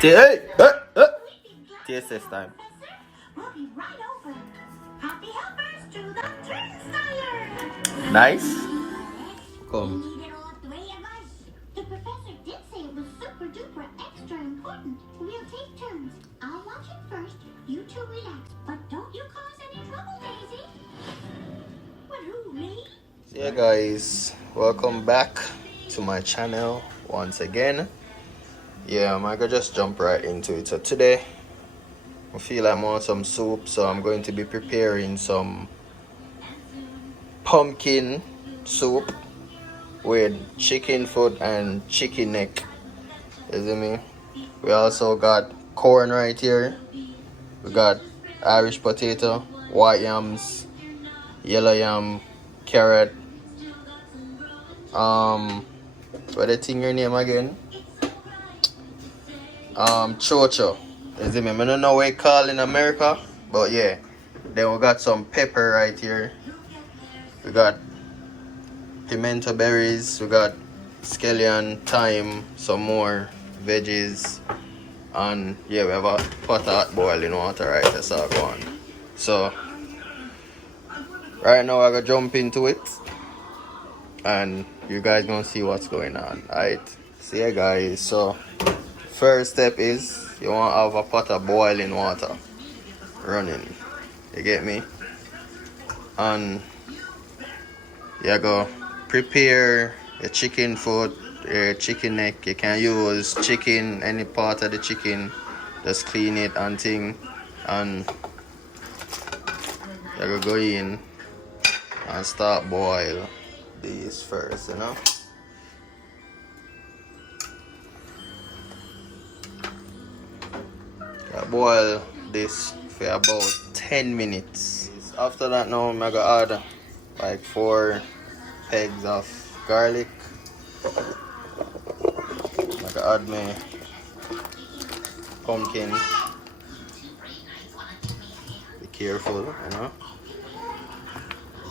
Hey, taste this time. Nice. Come. The professor did say it was super duper extra important. We'll take turns. I'll watch it first. You two relax. But don't you cause any trouble, Daisy. What, who, me? So yeah guys, welcome back to my channel once again. Yeah, I'm gonna just jump right into it. So today I feel like I want some soup, so I'm going to be preparing some pumpkin soup with chicken foot and chicken neck. You see me? We also got corn right here. We got Irish potato, white yams, yellow yam, carrot. What the thing your name again? Chocho. You see me? I don't know what it called in America, but yeah. Then we got some pepper right here. We got pimento berries. We got scallion, thyme, some more veggies, and yeah, we have a pot of hot boiling water right. That's all going. So right now I gotta jump into it, and you guys gonna see what's going on. Alright. See ya guys. So first step is you want to have a pot of boiling water running. You get me? And you go prepare your chicken foot, your chicken neck. You can use chicken, any part of the chicken. Just clean it and thing. And you go in and start boil these first, you know? I boil this for about 10 minutes. After that now I'm gonna add like 4 pegs of garlic. I'm gonna add my pumpkin. Be careful, you know.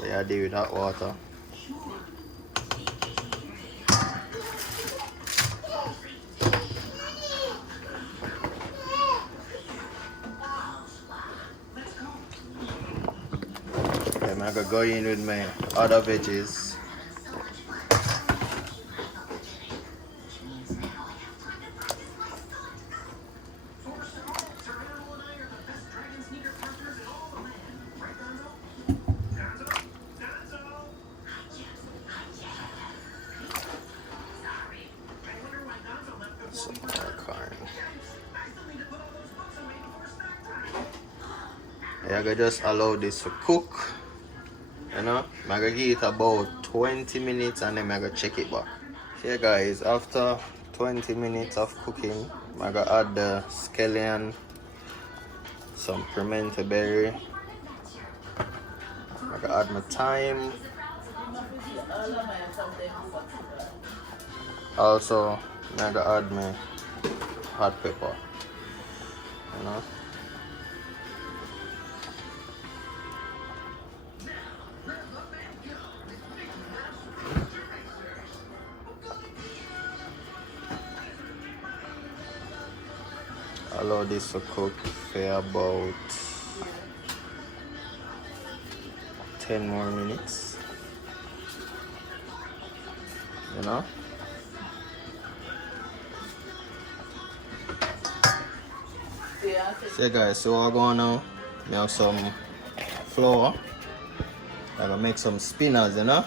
They are deal with hot water. I'm gonna go in with my other veggies. Some more corn. Yeah, I gotta just allow this to cook. You know, I'm gonna give it about 20 minutes and then I'm gonna check it back. Okay guys, after 20 minutes of cooking, I'm gonna add the scallion, some pimento berry. I'm gonna add my thyme. Also, I'm gonna add my hot pepper. You know. Allow this to cook for about 10 more minutes. You know? So guys, so what we're going now? We have some flour. I'm gonna make some spinners, you know?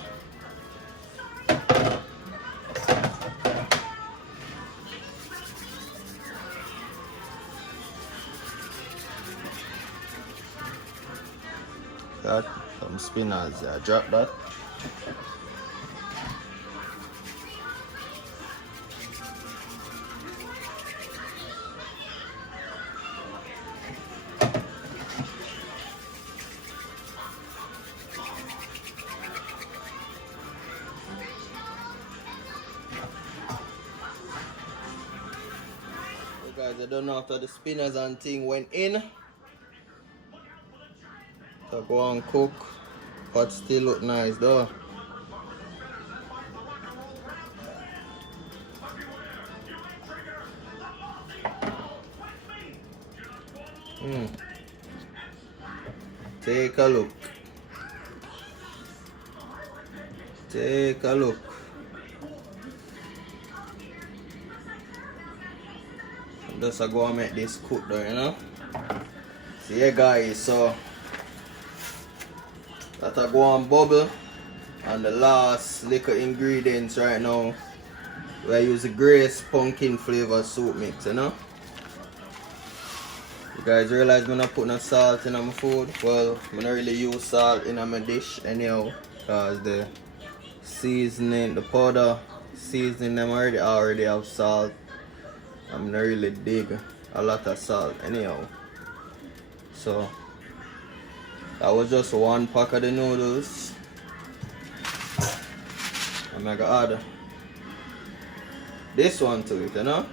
That, some spinners, drop that. Guys, I don't know after the spinners and thing went in. So go and cook, but still look nice though. Take a look. Take a look. I'm just go and make this cook though, you know. So yeah guys, so that I go and bubble. And the last liquor ingredients right now, we use the Grace pumpkin flavor soup mix, you know. You guys realize I'm not putting no salt in my food? Well, I don't really use salt in my dish anyhow, because the seasoning, the powder seasoning them already have salt. I'm not really dig a lot of salt anyhow. So that was just one pack of the noodles. I'm gonna add this one to it, you know.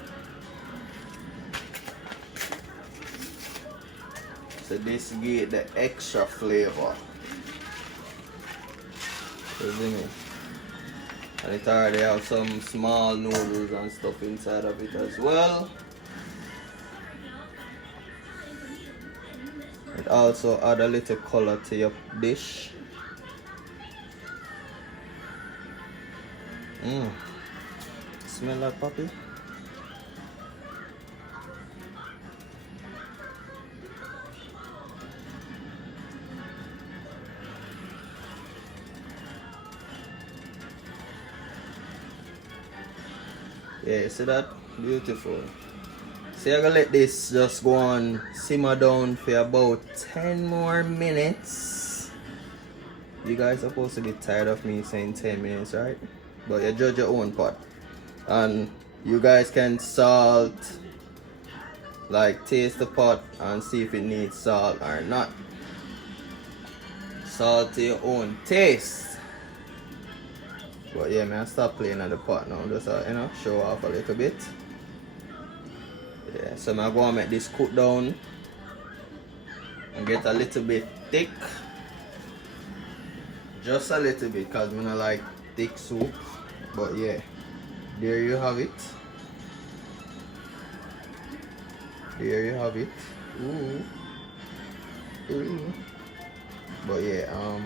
So this give the extra flavor. You see me? And it already have some small noodles and stuff inside of it as well. It also add a little color to your dish. Smell that, puppy? Yeah, you see that? Beautiful. So you're gonna let this just go on simmer down for about 10 more minutes. You guys are supposed to be tired of me saying 10 minutes, right? But you judge your own pot. And you guys can salt, like taste the pot and see if it needs salt or not. Salt to your own taste. But yeah, man, stop playing at the pot now. Just you know, show off a little bit. Yeah, so I'm going to make this cook down and get a little bit thick. Just a little bit, because I don't like thick soup. But yeah, there you have it. There you have it. Ooh. Ooh. But yeah,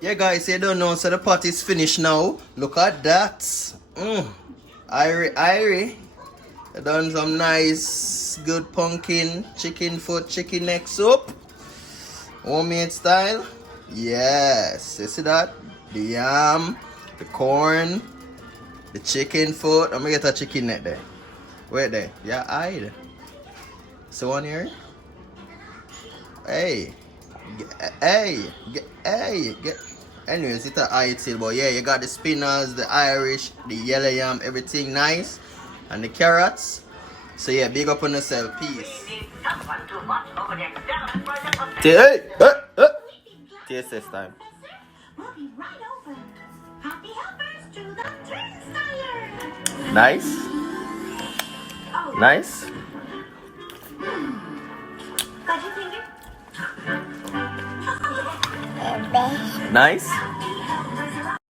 yeah guys, you don't know, so the pot is finished now. Look at that. Irie. I done some nice good pumpkin chicken foot chicken neck soup. Homemade style. Yes, you see that? The yam, the corn, the chicken foot. I'm gonna get a chicken neck there. Wait there. Yeah, hide. So on here. Hey. Get. Anyways, it's an eye still, but yeah, you got the spinach, the Irish, the yellow yam, everything nice, and the carrots. So yeah, big up on yourself. Peace. Hey. Taste this time. We'll be right over. Happy helpers to the turnstile. Nice. Nice. Got your finger? Nice.